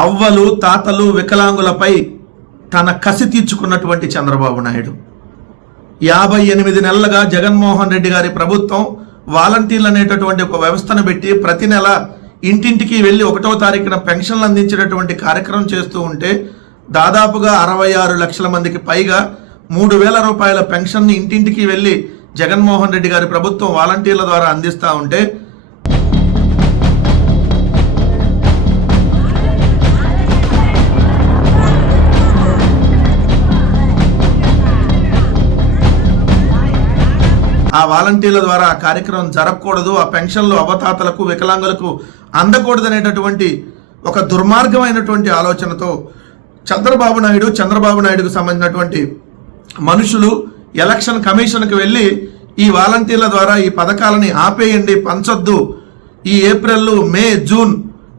అవ్వలు తాతలు వికలాంగులపై తన కసి తీర్చుకున్నటువంటి చంద్రబాబు నాయుడు. యాభై ఎనిమిది నెలలుగా జగన్మోహన్ రెడ్డి గారి ప్రభుత్వం వాలంటీర్లు అనేటటువంటి ఒక వ్యవస్థను పెట్టి ప్రతి నెల ఇంటింటికి వెళ్ళి ఒకటో తారీఖున పెన్షన్లు అందించేటటువంటి కార్యక్రమం చేస్తూ ఉంటే దాదాపుగా అరవై ఆరు లక్షల మందికి పైగా మూడు వేల రూపాయల పెన్షన్ని ఇంటింటికి వెళ్ళి జగన్మోహన్ రెడ్డి గారి ప్రభుత్వం వాలంటీర్ల ద్వారా అందిస్తూ ఉంటే ఆ వాలంటీర్ల ద్వారా ఆ కార్యక్రమం జరగకూడదు ఆ పెన్షన్లు అవతాతలకు వికలాంగులకు అందకూడదు అనేటటువంటి ఒక దుర్మార్గమైనటువంటి ఆలోచనతో చంద్రబాబు నాయుడు చంద్రబాబు నాయుడుకు సంబంధించినటువంటి మనుషులు ఎలక్షన్ కమిషన్కి వెళ్ళి ఈ వాలంటీర్ల ద్వారా ఈ పథకాలని ఆపేయండి పంచొద్దు. ఈ ఏప్రిల్ మే జూన్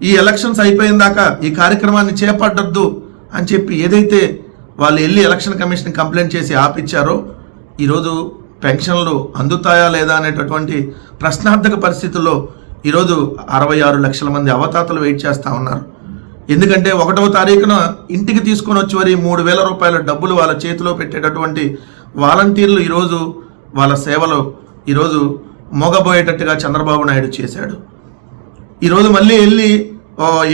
ఈ ఎలక్షన్స్ అయిపోయిన దాకా ఈ కార్యక్రమాన్ని చేపట్టొద్దు అని చెప్పి ఏదైతే వాళ్ళు వెళ్ళి ఎలక్షన్ కమిషన్ కంప్లైంట్ చేసి ఆపిచ్చారో ఈరోజు పెన్షన్లు అందుతాయా లేదా అనేటటువంటి ప్రశ్నార్థక పరిస్థితుల్లో ఈరోజు అరవై ఆరు లక్షల మంది అవతాతలు వెయిట్ చేస్తూ ఉన్నారు. ఎందుకంటే ఒకటవ తారీఖున ఇంటికి తీసుకొని వచ్చి మరి మూడు వేల రూపాయల డబ్బులు వాళ్ళ చేతిలో పెట్టేటటువంటి వాలంటీర్లు ఈరోజు వాళ్ళ సేవలో ఈరోజు మోగబోయేటట్టుగా చంద్రబాబు నాయుడు చేశాడు. ఈరోజు మళ్ళీ వెళ్ళి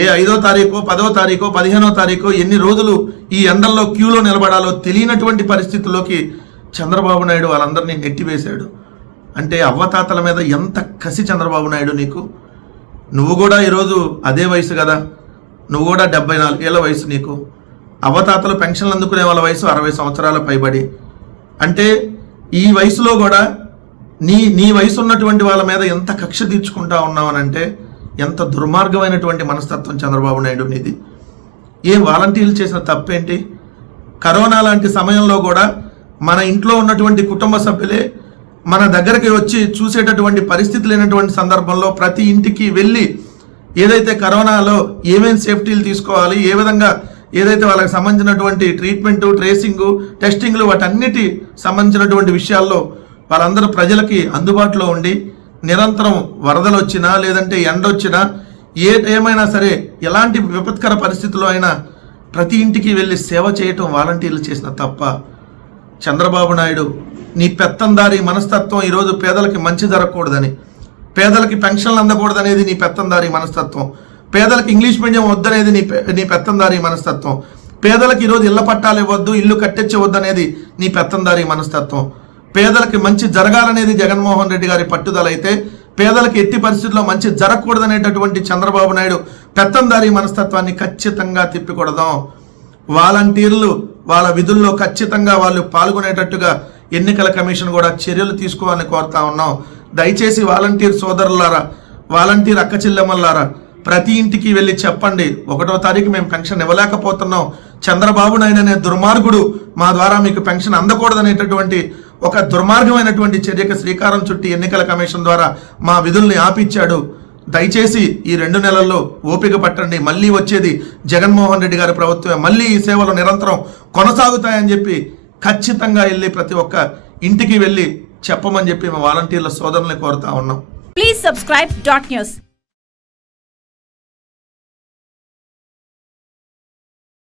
ఏ ఐదో తారీఖు పదో తారీఖు పదిహేనో తారీఖు ఎన్ని రోజులు ఈ ఎండల్లో క్యూలో నిలబడాలో తెలియనటువంటి పరిస్థితుల్లోకి చంద్రబాబు నాయుడు వాళ్ళందరినీ నెట్టివేశాడు అంటే అవ్వతాతల మీద ఎంత కసి చంద్రబాబు నాయుడు నీకు? నువ్వు కూడా ఈరోజు అదే వయసు కదా? నువ్వు కూడా డెబ్బై నాలుగేళ్ళ వయసు నీకు. అవ్వతాతలు పెన్షన్లు అందుకునే వాళ్ళ వయసు అరవై సంవత్సరాల పైబడి. అంటే ఈ వయసులో కూడా నీ నీ వయసు ఉన్నటువంటి వాళ్ళ మీద ఎంత కక్ష తీర్చుకుంటా ఉన్నావనంటే ఎంత దుర్మార్గమైనటువంటి మనస్తత్వం చంద్రబాబు నాయుడు నీది. ఏ వాలంటీర్లు చేసిన తప్పేంటి? కరోనా లాంటి సమయంలో కూడా మన ఇంట్లో ఉన్నటువంటి కుటుంబ సభ్యులే మన దగ్గరికి వచ్చి చూసేటటువంటి పరిస్థితి లేనటువంటి సందర్భంలో ప్రతి ఇంటికి వెళ్ళి ఏదైతే కరోనాలో ఏమేమి సేఫ్టీలు తీసుకోవాలి ఏ విధంగా ఏదైతే వాళ్ళకి సంబంధించినటువంటి ట్రీట్మెంటు ట్రేసింగు టెస్టింగ్లు వాటన్నిటి సంబంధించినటువంటి విషయాల్లో వాళ్ళందరూ ప్రజలకి అందుబాటులో ఉండి నిరంతరం వరదలు వచ్చినా లేదంటే ఎండ వచ్చినా ఏ ఏమైనా సరే ఎలాంటి విపత్కర పరిస్థితుల్లో అయినా ప్రతి ఇంటికి వెళ్ళి సేవ చేయటం వాలంటీర్లు చేసిన తప్ప చంద్రబాబు నాయుడు నీ పెత్తందారి మనస్తత్వం ఈరోజు పేదలకి మంచి జరగకూడదని పేదలకి పెన్షన్లు అందకూడదనేది నీ పెత్తందారి మనస్తత్వం పేదలకు ఇంగ్లీష్ మీడియం వద్దనేది నీ నీ పెత్తందారి మనస్తత్వం పేదలకు ఈరోజు ఇళ్ళ పట్టాలు ఇవ్వద్దు ఇల్లు కట్టించవద్దు అనేది నీ పెత్తందారి మనస్తత్వం. పేదలకి మంచి జరగాలనేది జగన్మోహన్ రెడ్డి గారి పట్టుదల అయితే పేదలకు ఎట్టి పరిస్థితుల్లో మంచి జరగకూడదనేటటువంటి చంద్రబాబు నాయుడు పెత్తందారి మనస్తత్వాన్ని ఖచ్చితంగా తిప్పికొడదాం. వాలంటీర్లు వాళ్ళ విధుల్లో ఖచ్చితంగా వాళ్ళు పాల్గొనేటట్టుగా ఎన్నికల కమిషన్ కూడా చర్యలు తీసుకోవాలని కోరుతా ఉన్నాం. దయచేసి వాలంటీర్ సోదరులారా వాలంటీర్ అక్క చెల్లెమ్మలారా ప్రతి ఇంటికి వెళ్ళి చెప్పండి. ఒకటో తారీఖు మేము పెన్షన్ ఇవ్వలేకపోతున్నాం. చంద్రబాబు నాయుడనే దుర్మార్గుడు మా ద్వారా మీకు పెన్షన్ అందకూడదనేటటువంటి ఒక దుర్మార్గమైనటువంటి చర్యకు శ్రీకారం చుట్టి ఎన్నికల కమిషన్ ద్వారా మా విధుల్ని ఆపిచ్చాడు. దయచేసి ఈ రెండు నెలల్లో ఓపిక పట్టండి. మళ్ళీ వచ్చేది జగన్మోహన్ రెడ్డి గారి ప్రభుత్వమే. మళ్ళీ ఈ సేవలు నిరంతరం కొనసాగుతాయని చెప్పి ఖచ్చితంగా వెళ్ళి ప్రతి ఒక్క ఇంటికి వెళ్ళి చెప్పమని చెప్పి మా వాలంటీర్ల సోదరుల్ని కోరుతా ఉన్నాం. Please subscribe dot news